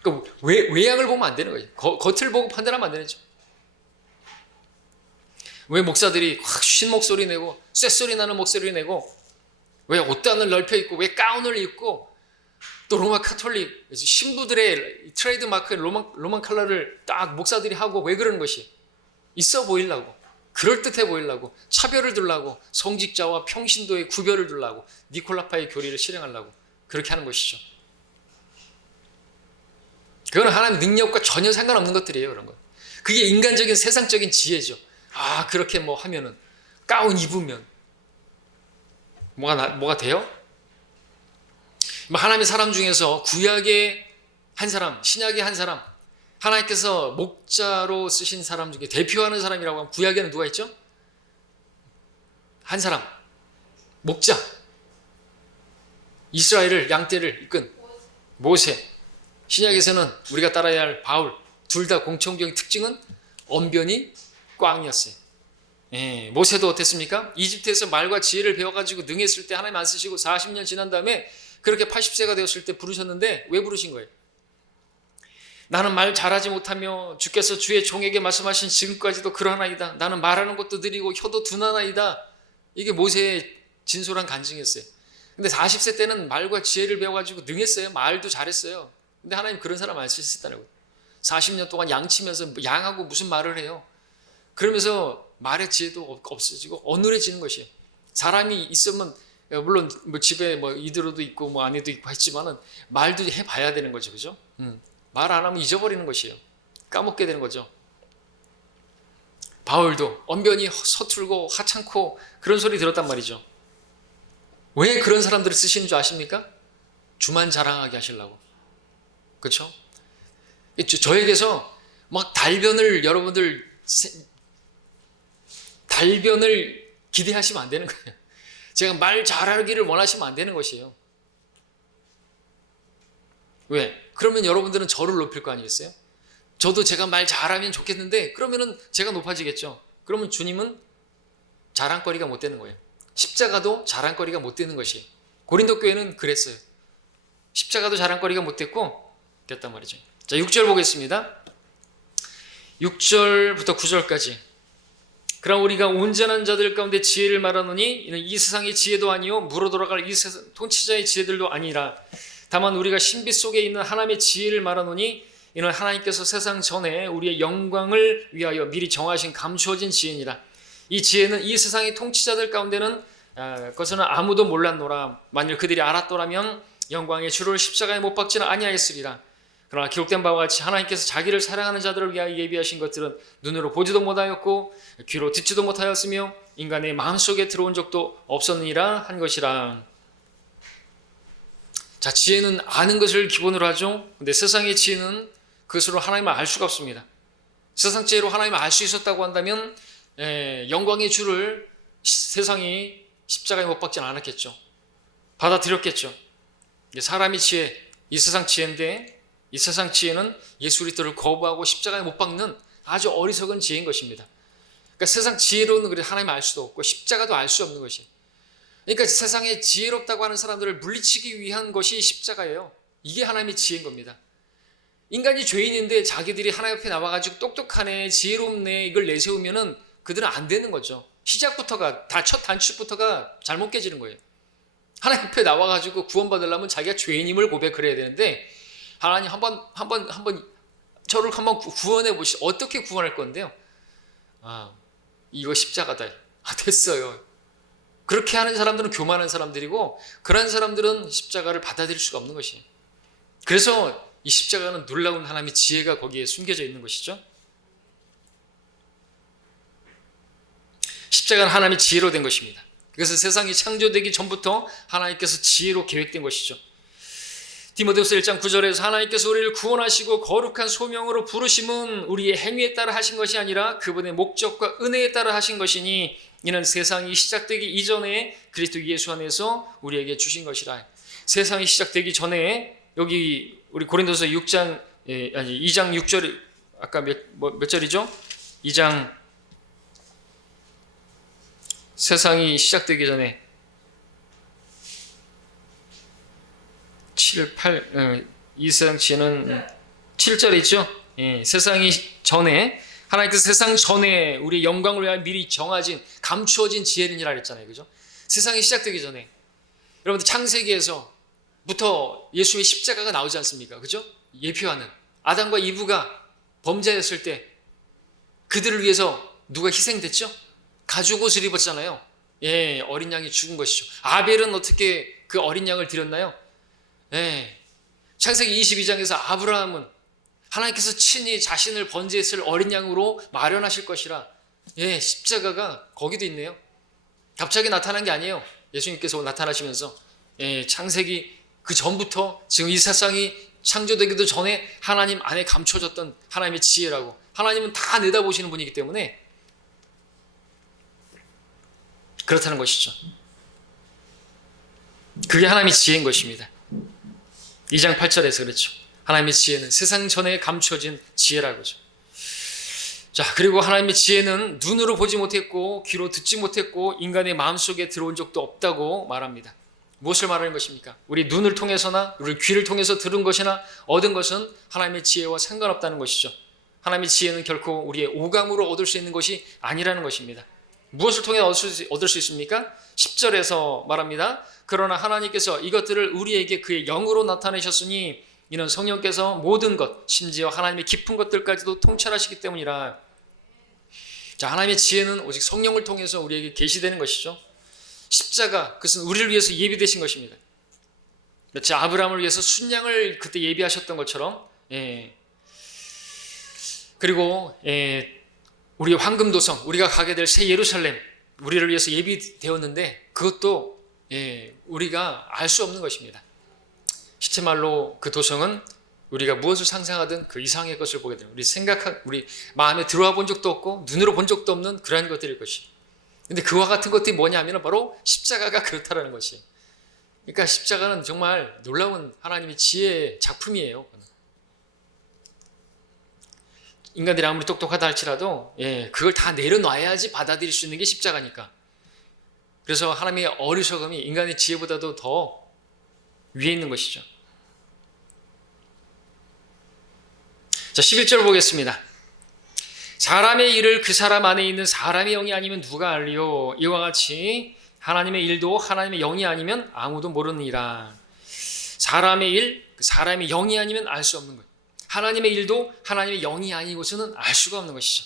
그러니까 외양을 보면 안 되는 거예요. 겉을 보고 판단하면 안 되죠. 왜 목사들이 확 쉰 목소리 내고 쇳소리 나는 목소리 내고 왜 옷단을 넓혀 입고 왜 가운을 입고 또 로마 카톨릭 신부들의 트레이드 마크 로만 컬러를 딱 목사들이 하고 왜 그러는 것이? 있어 보이려고, 그럴듯해 보이려고, 차별을 두려고, 성직자와 평신도의 구별을 두려고, 니콜라파의 교리를 실행하려고 그렇게 하는 것이죠. 그건 하나님 능력과 전혀 상관없는 것들이에요. 그런 거. 그게 인간적인 세상적인 지혜죠. 아, 그렇게 뭐 하면은 가운 입으면 뭐가 돼요? 하나님의 사람 중에서 구약의 한 사람, 신약의 한 사람, 하나님께서 목자로 쓰신 사람 중에 대표하는 사람이라고 하면 구약에는 누가 있죠? 한 사람, 목자. 이스라엘을 양떼를 이끈 모세. 신약에서는 우리가 따라야 할 바울. 둘 다 공통적인 특징은 언변이 꽝이었어요. 예, 모세도 어땠습니까? 이집트에서 말과 지혜를 배워가지고 능했을 때 하나님 안 쓰시고 40년 지난 다음에 그렇게 80세가 되었을 때 부르셨는데 왜 부르신 거예요? 나는 말 잘하지 못하며 주께서 주의 종에게 말씀하신 지금까지도 그러하나이다. 나는 말하는 것도 느리고 혀도 둔하나이다. 이게 모세의 진솔한 간증이었어요. 근데 40세 때는 말과 지혜를 배워가지고 능했어요. 말도 잘했어요. 근데 하나님 그런 사람 안 쓰셨다는 거예요. 40년 동안 양치면서 양하고 무슨 말을 해요? 그러면서 말의 지혜도 없어지고 어눌해지는 것이에요. 사람이 있으면 물론 뭐 집에 뭐 이대로도 있고 뭐 아내도 있고 했지만은 말도 해봐야 되는 거죠, 그죠? 말 안 하면 잊어버리는 것이에요. 까먹게 되는 거죠. 바울도 언변이 서툴고 하찮고 그런 소리 들었단 말이죠. 왜 그런 사람들을 쓰시는 줄 아십니까? 주만 자랑하게 하시려고. 그렇죠? 저에게서 막 달변을 기대하시면 안 되는 거예요. 제가 말 잘하기를 원하시면 안 되는 것이에요. 왜? 그러면 여러분들은 저를 높일 거 아니겠어요? 저도 제가 말 잘하면 좋겠는데 그러면은 제가 높아지겠죠. 그러면 주님은 자랑거리가 못 되는 거예요. 십자가도 자랑거리가 못 되는 것이에요. 고린도 교회는 그랬어요. 십자가도 자랑거리가 못 됐단 말이죠. 자, 6절 보겠습니다. 6절부터 9절까지. 그럼 우리가 온전한 자들 가운데 지혜를 말하노니 이는 이 세상의 지혜도 아니요 물어 돌아갈 이 세상 통치자의 지혜들도 아니라 다만 우리가 신비 속에 있는 하나님의 지혜를 말하노니 이는 하나님께서 세상 전에 우리의 영광을 위하여 미리 정하신 감추어진 지혜니라. 이 지혜는 이 세상의 통치자들 가운데는 그것은 아무도 몰랐노라. 만일 그들이 알았더라면 영광의 주를 십자가에 못 박지는 아니하였으리라. 그러나 기록된 바와 같이 하나님께서 자기를 사랑하는 자들을 위하여 예비하신 것들은 눈으로 보지도 못하였고 귀로 듣지도 못하였으며 인간의 마음속에 들어온 적도 없었느니라 한 것이라. 자, 지혜는 아는 것을 기본으로 하죠. 근데 세상의 지혜는 그것으로 하나님을 알 수가 없습니다. 세상 지혜로 하나님을 알 수 있었다고 한다면 영광의 주를 세상이 십자가에 못 박지는 않았겠죠. 받아들였겠죠. 사람의 지혜, 이 세상 지혜인데 이 세상 지혜는 예수 그리스도를 거부하고 십자가에 못 박는 아주 어리석은 지혜인 것입니다. 그러니까 세상 지혜로는 그래 하나님을 알 수도 없고 십자가도 알 수 없는 것이에요. 그러니까 세상에 지혜롭다고 하는 사람들을 물리치기 위한 것이 십자가예요. 이게 하나님의 지혜인 겁니다. 인간이 죄인인데 자기들이 하나님 앞에 나와가지고 똑똑하네, 지혜롭네 이걸 내세우면은 그들은 안 되는 거죠. 시작부터가 다 첫 단추부터가 잘못 깨지는 거예요. 하나님 앞에 나와가지고 구원받으려면 자기가 죄인임을 고백을 해야 되는데 하나님 한번 저를 한번 구원해 보시. 어떻게 구원할 건데요? 이거 십자가다. 됐어요. 그렇게 하는 사람들은 교만한 사람들이고 그런 사람들은 십자가를 받아들일 수가 없는 것이에요. 그래서 이 십자가는 놀라운 하나님의 지혜가 거기에 숨겨져 있는 것이죠. 십자가는 하나님의 지혜로 된 것입니다. 그래서 세상이 창조되기 전부터 하나님께서 지혜로 계획된 것이죠. 디모데후서 1장 9절에서 하나님께서 우리를 구원하시고 거룩한 소명으로 부르심은 우리의 행위에 따라 하신 것이 아니라 그분의 목적과 은혜에 따라 하신 것이니 이는 세상이 시작되기 이전에 그리스도 예수 안에서 우리에게 주신 것이라. 세상이 시작되기 전에 여기 우리 고린도서 2장 6절 아까 몇 절이죠? 2장 세상이 시작되기 전에 이 세상 지혜는 7절이죠. 세상이 전에 하나님께서 세상 전에 우리의 영광을 위하여 미리 정하진 감추어진 지혜는이라 그랬잖아요. 그죠? 세상이 시작되기 전에 여러분들 창세기에서부터 예수의 십자가가 나오지 않습니까? 그죠? 예표하는 아담과 이브가 범죄했을 때 그들을 위해서 누가 희생됐죠? 가죽 옷을 입었잖아요. 어린 양이 죽은 것이죠. 아벨은 어떻게 그 어린 양을 드렸나요? 창세기 22장에서 아브라함은 하나님께서 친히 자신을 번제했을 어린 양으로 마련하실 것이라. 십자가가 거기도 있네요. 갑자기 나타난 게 아니에요. 예수님께서 나타나시면서 창세기 그 전부터 지금 이 세상이 창조되기도 전에 하나님 안에 감춰졌던 하나님의 지혜라고. 하나님은 다 내다보시는 분이기 때문에 그렇다는 것이죠. 그게 하나님의 지혜인 것입니다. 2장 8절에서 그렇죠. 하나님의 지혜는 세상 전에 감춰진 지혜라고죠. 자, 그리고 하나님의 지혜는 눈으로 보지 못했고 귀로 듣지 못했고 인간의 마음속에 들어온 적도 없다고 말합니다. 무엇을 말하는 것입니까? 우리 눈을 통해서나 우리 귀를 통해서 들은 것이나 얻은 것은 하나님의 지혜와 상관없다는 것이죠. 하나님의 지혜는 결코 우리의 오감으로 얻을 수 있는 것이 아니라는 것입니다. 무엇을 통해 얻을 수 있습니까? 10절에서 말합니다. 그러나 하나님께서 이것들을 우리에게 그의 영으로 나타내셨으니 이는 성령께서 모든 것 심지어 하나님의 깊은 것들까지도 통찰하시기 때문이라. 자, 하나님의 지혜는 오직 성령을 통해서 우리에게 계시되는 것이죠. 십자가 그것은 우리를 위해서 예비되신 것입니다. 그렇죠. 아브라함을 위해서 순양을 그때 예비하셨던 것처럼 그리고 우리의 황금도성 우리가 가게 될 새 예루살렘 우리를 위해서 예비되었는데 그것도 우리가 알 수 없는 것입니다. 시체말로 그 도성은 우리가 무엇을 상상하든 그 이상의 것을 보게 되는 우리 마음에 들어와 본 적도 없고 눈으로 본 적도 없는 그러한 것들일 것이. 근데 그와 같은 것들이 뭐냐면 바로 십자가가 그렇다라는 것이. 그러니까 십자가는 정말 놀라운 하나님의 지혜의 작품이에요. 인간들이 아무리 똑똑하다 할지라도 그걸 다 내려놔야지 받아들일 수 있는 게 십자가니까. 그래서 하나님의 어리석음이 인간의 지혜보다도 더 위에 있는 것이죠. 자, 11절 보겠습니다. 사람의 일을 그 사람 안에 있는 사람의 영이 아니면 누가 알리요? 이와 같이 하나님의 일도 하나님의 영이 아니면 아무도 모르느니라. 사람의 일, 그 사람의 영이 아니면 알 수 없는 거예요. 하나님의 일도 하나님의 영이 아니고서는 알 수가 없는 것이죠.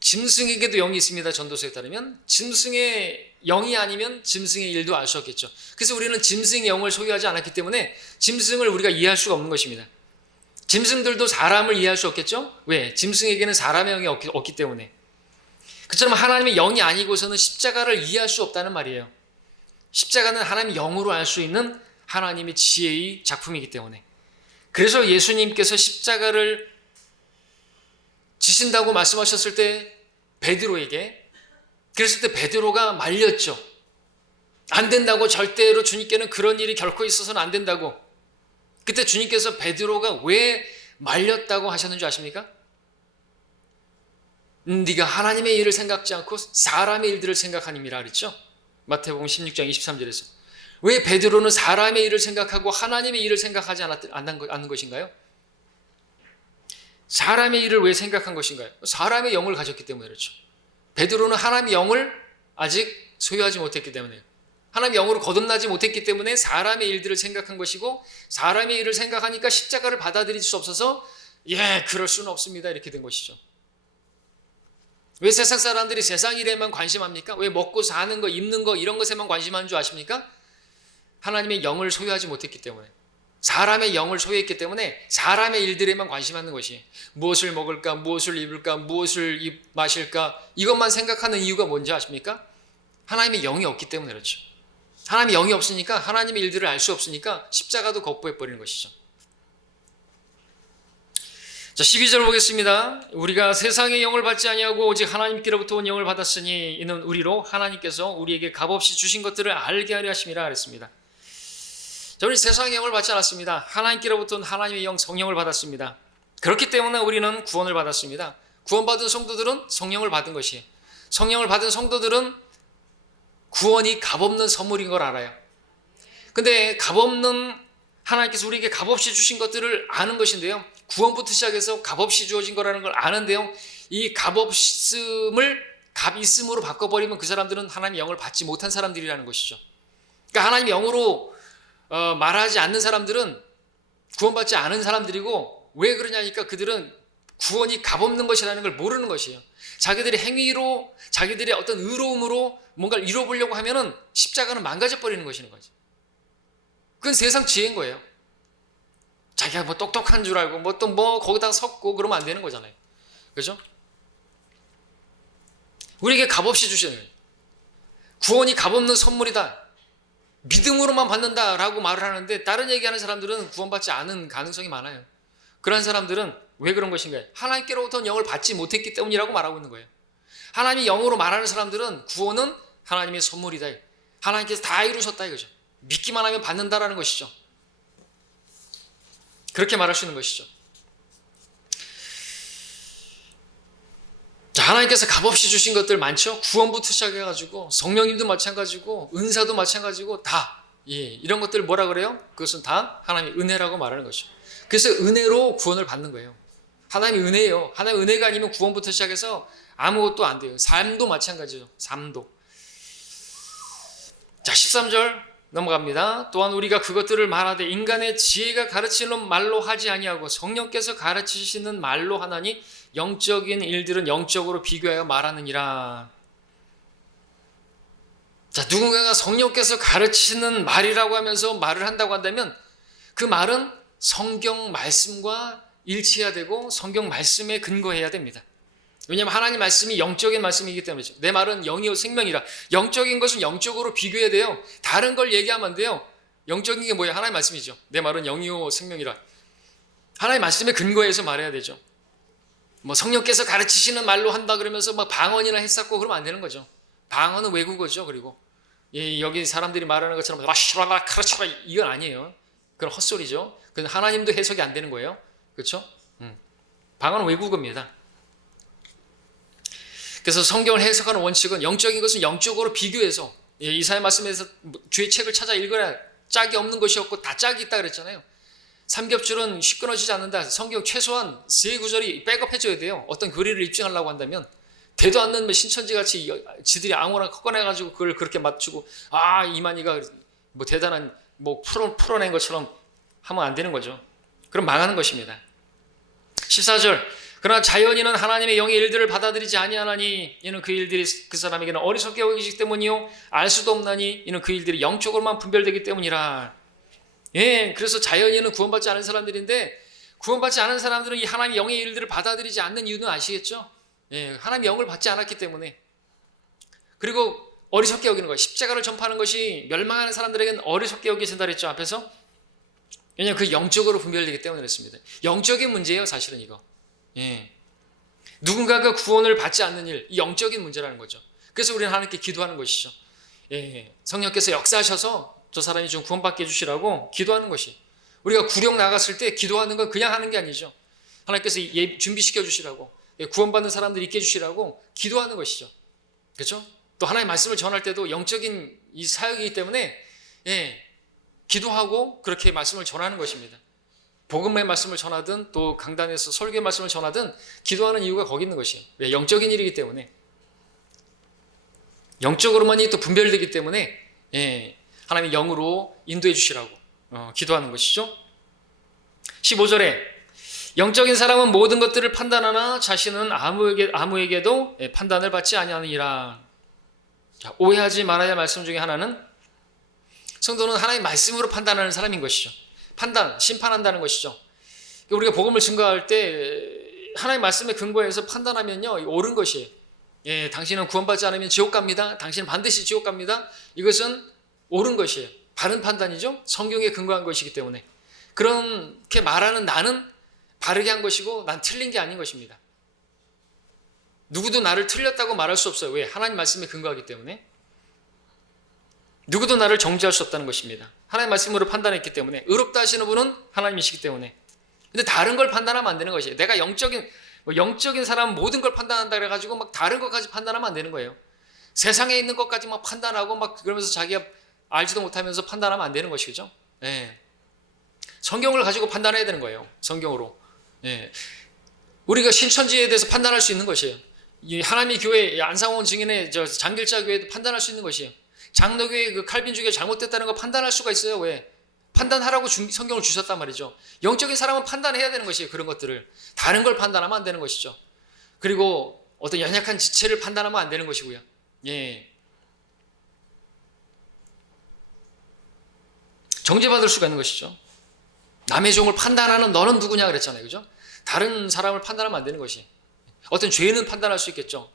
짐승에게도 영이 있습니다. 전도서에 따르면 짐승의 영이 아니면 짐승의 일도 알 수 없겠죠. 그래서 우리는 짐승의 영을 소유하지 않았기 때문에 짐승을 우리가 이해할 수가 없는 것입니다. 짐승들도 사람을 이해할 수 없겠죠. 왜? 짐승에게는 사람의 영이 없기 때문에. 그처럼 하나님의 영이 아니고서는 십자가를 이해할 수 없다는 말이에요. 십자가는 하나님의 영으로 알 수 있는 하나님의 지혜의 작품이기 때문에. 그래서 예수님께서 십자가를 지신다고 말씀하셨을 때 베드로에게, 그랬을 때 베드로가 말렸죠. 안 된다고, 절대로 주님께는 그런 일이 결코 있어서는 안 된다고. 그때 주님께서 베드로가 왜 말렸다고 하셨는지 아십니까? 네가 하나님의 일을 생각지 않고 사람의 일들을 생각하님이라 그랬죠. 마태복음 16장 23절에서. 왜 베드로는 사람의 일을 생각하고 하나님의 일을 생각하지 않는 것인가요? 사람의 일을 왜 생각한 것인가요? 사람의 영을 가졌기 때문에 그렇죠. 베드로는 하나님의 영을 아직 소유하지 못했기 때문에, 하나님의 영으로 거듭나지 못했기 때문에 사람의 일들을 생각한 것이고, 사람의 일을 생각하니까 십자가를 받아들일 수 없어서 그럴 수는 없습니다 이렇게 된 것이죠. 왜 세상 사람들이 세상 일에만 관심합니까? 왜 먹고 사는 거, 입는 거 이런 것에만 관심하는 줄 아십니까? 하나님의 영을 소유하지 못했기 때문에, 사람의 영을 소유했기 때문에 사람의 일들에만 관심하는 것이, 무엇을 먹을까, 무엇을 입을까, 무엇을 마실까, 이것만 생각하는 이유가 뭔지 아십니까? 하나님의 영이 없기 때문에 그렇죠. 하나님의 영이 없으니까 하나님의 일들을 알 수 없으니까 십자가도 거부해버리는 것이죠. 자, 12절 보겠습니다. 우리가 세상의 영을 받지 아니하고 오직 하나님께로부터 온 영을 받았으니 이는 우리로 하나님께서 우리에게 값없이 주신 것들을 알게 하려 하심이라 그랬습니다. 자, 우리 세상의 영을 받지 않았습니다. 하나님께로부터 온 하나님의 영, 성령을 받았습니다. 그렇기 때문에 우리는 구원을 받았습니다. 구원받은 성도들은 성령을 받은 것이에요. 성령을 받은 성도들은 구원이 값없는 선물인 걸 알아요. 근데 값없는, 하나님께서 우리에게 값없이 주신 것들을 아는 것인데요, 구원부터 시작해서 값없이 주어진 거라는 걸 아는데요, 이 값없음을 값있음으로 바꿔버리면 그 사람들은 하나님의 영을 받지 못한 사람들이라는 것이죠. 그러니까 하나님의 영으로 말하지 않는 사람들은 구원받지 않은 사람들이고, 왜 그러냐니까 그들은 구원이 값없는 것이라는 걸 모르는 것이에요. 자기들의 행위로, 자기들의 어떤 의로움으로 뭔가를 이뤄보려고 하면은 십자가는 망가져 버리는 것이는 거죠. 그건 세상 지혜인 거예요. 자기가 뭐 똑똑한 줄 알고 뭐 거기다가 섰고 그러면 안 되는 거잖아요. 그렇죠? 우리에게 값없이 주시는 거예요. 구원이 값없는 선물이다, 믿음으로만 받는다라고 말을 하는데, 다른 얘기하는 사람들은 구원받지 않은 가능성이 많아요. 그런 사람들은 왜 그런 것인가요? 하나님께로부터 영을 받지 못했기 때문이라고 말하고 있는 거예요. 하나님이 영으로 말하는 사람들은 구원은 하나님의 선물이다, 하나님께서 다 이루셨다 이거죠. 믿기만 하면 받는다라는 것이죠. 그렇게 말할 수 있는 것이죠. 자, 하나님께서 값없이 주신 것들 많죠. 구원부터 시작해가지고 성령님도 마찬가지고 은사도 마찬가지고 다 이런 것들 뭐라 그래요? 그것은 다 하나님의 은혜라고 말하는 것이죠. 그래서 은혜로 구원을 받는 거예요. 하나님의 은혜예요. 하나님의 은혜가 아니면 구원부터 시작해서 아무것도 안 돼요. 삶도 마찬가지죠. 삶도. 자, 13절 넘어갑니다. 또한 우리가 그것들을 말하되 인간의 지혜가 가르치는 말로 하지 아니하고 성령께서 가르치시는 말로 하나니 영적인 일들은 영적으로 비교하여 말하느니라. 자, 누군가가 성령께서 가르치는 말이라고 하면서 말을 한다고 한다면 그 말은 성경 말씀과 일치해야 되고 성경 말씀에 근거해야 됩니다. 왜냐하면 하나님 말씀이 영적인 말씀이기 때문이죠. 내 말은 영이요 생명이라. 영적인 것은 영적으로 비교해야 돼요. 다른 걸 얘기하면 안 돼요. 영적인 게 뭐예요? 하나님 말씀이죠. 내 말은 영이요 생명이라. 하나님 말씀에 근거해서 말해야 되죠. 뭐 성령께서 가르치시는 말로 한다 그러면서 막 방언이나 했었고 그러면 안 되는 거죠. 방언은 외국어죠. 그리고 여기 사람들이 말하는 것처럼 라시라라 카라시라 이건 아니에요. 그건 헛소리죠. 그건 하나님도 해석이 안 되는 거예요. 그렇죠? 방언은 외국어입니다. 그래서 성경을 해석하는 원칙은 영적인 것은 영적으로 비교해서, 이사야 말씀에서 주의 책을 찾아 읽어야 짝이 없는 것이 없고 다 짝이 있다 그랬잖아요. 삼겹줄은 휘 끊어지지 않는다. 성경 최소한 3구절이 백업해줘야 돼요. 어떤 교리를 입증하려고 한다면 되도 않는 신천지같이 지들이 아무거나 꺼내가지고 그걸 그렇게 맞추고 이만희가 뭐 대단한 뭐 풀어낸 것처럼 하면 안 되는 거죠. 그럼 망하는 것입니다. 14절 그러나 자연인은 하나님의 영의 일들을 받아들이지 아니하나니 이는 그 일들이 그 사람에게는 어리석게 여기기 때문이요 알 수도 없나니 이는 그 일들이 영적으로만 분별되기 때문이라. 그래서 자연인은 구원받지 않은 사람들인데, 구원받지 않은 사람들은 이 하나님의 영의 일들을 받아들이지 않는 이유는 아시겠죠? 하나님의 영을 받지 않았기 때문에. 그리고 어리석게 여기는 거예요. 십자가를 전파하는 것이 멸망하는 사람들에게는 어리석게 여기신다 그랬죠, 앞에서. 왜냐하면 그 영적으로 분별되기 때문에 그렇습니다. 영적인 문제예요, 사실은 이거. 누군가가 구원을 받지 않는 일, 이 영적인 문제라는 거죠. 그래서 우리는 하나님께 기도하는 것이죠. 성령께서 역사하셔서 저 사람이 좀 구원받게 해주시라고 기도하는 것이. 우리가 구령 나갔을 때 기도하는 건 그냥 하는 게 아니죠. 하나님께서 준비시켜 주시라고, 구원받는 사람들 있게 해주시라고 기도하는 것이죠. 그렇죠? 또 하나님의 말씀을 전할 때도 영적인 이 사역이기 때문에 기도하고 그렇게 말씀을 전하는 것입니다. 복음의 말씀을 전하든 또 강단에서 설교의 말씀을 전하든 기도하는 이유가 거기 있는 것이에요. 왜? 영적인 일이기 때문에. 영적으로만이 또 분별되기 때문에 하나님이 영으로 인도해 주시라고 기도하는 것이죠. 15절에 영적인 사람은 모든 것들을 판단하나 자신은 아무에게도 판단을 받지 아니하느니라. 오해하지 말아야 할 말씀 중에 하나는 성도는 하나님의 말씀으로 판단하는 사람인 것이죠. 판단, 심판한다는 것이죠. 우리가 복음을 증거할 때 하나님의 말씀에 근거해서 판단하면요, 옳은 것이에요. 당신은 구원받지 않으면 지옥 갑니다. 당신은 반드시 지옥 갑니다. 이것은 옳은 것이에요. 바른 판단이죠. 성경에 근거한 것이기 때문에. 그렇게 말하는 나는 바르게 한 것이고 난 틀린 게 아닌 것입니다. 누구도 나를 틀렸다고 말할 수 없어요. 왜? 하나님 말씀에 근거하기 때문에. 누구도 나를 정죄할 수 없다는 것입니다. 하나님 말씀으로 판단했기 때문에. 의롭다 하시는 분은 하나님이시기 때문에. 근데 다른 걸 판단하면 안 되는 것이에요. 내가 영적인 사람은 모든 걸 판단한다 그래가지고 막 다른 것까지 판단하면 안 되는 거예요. 세상에 있는 것까지 막 판단하고 막 그러면서 자기가 알지도 못하면서 판단하면 안 되는 것이죠. 성경을 가지고 판단해야 되는 거예요. 성경으로. 우리가 신천지에 대해서 판단할 수 있는 것이에요. 하나님의 교회, 안상원 증인의 장길자 교회도 판단할 수 있는 것이에요. 장로교회 그 칼빈주교 잘못됐다는 거 판단할 수가 있어요. 왜? 판단하라고 성경을 주셨단 말이죠. 영적인 사람은 판단해야 되는 것이에요. 그런 것들을. 다른 걸 판단하면 안 되는 것이죠. 그리고 어떤 연약한 지체를 판단하면 안 되는 것이고요. 정죄받을 수가 있는 것이죠. 남의 종을 판단하는 너는 누구냐 그랬잖아요. 그죠? 다른 사람을 판단하면 안 되는 것이. 어떤 죄는 판단할 수 있겠죠.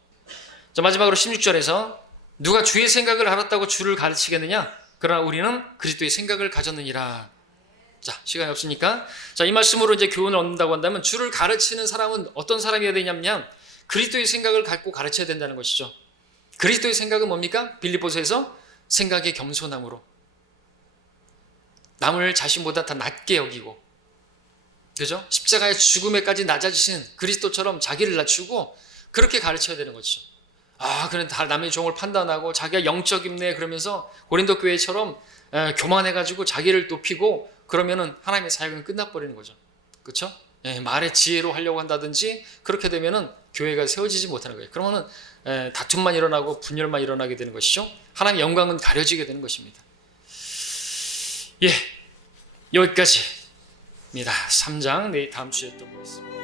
자, 마지막으로 16절에서 누가 주의 생각을 알았다고 주를 가르치겠느냐? 그러나 우리는 그리스도의 생각을 가졌느니라. 자, 시간이 없으니까. 자, 이 말씀으로 이제 교훈을 얻는다고 한다면 주를 가르치는 사람은 어떤 사람이어야 되냐면 그리스도의 생각을 갖고 가르쳐야 된다는 것이죠. 그리스도의 생각은 뭡니까? 빌립보서에서 생각의 겸손함으로. 남을 자신보다 더 낮게 여기고, 그죠? 십자가의 죽음에까지 낮아지신 그리스도처럼 자기를 낮추고 그렇게 가르쳐야 되는 거죠. 그래 다 남의 종을 판단하고 자기가 영적이네 그러면서 고린도 교회처럼 교만해가지고 자기를 높이고 그러면은 하나님의 사역은 끝나버리는 거죠. 그렇죠? 말의 지혜로 하려고 한다든지 그렇게 되면은 교회가 세워지지 못하는 거예요. 그러면은 다툼만 일어나고 분열만 일어나게 되는 것이죠. 하나님의 영광은 가려지게 되는 것입니다. 여기까지입니다. 3장 다음 주에 또 보겠습니다.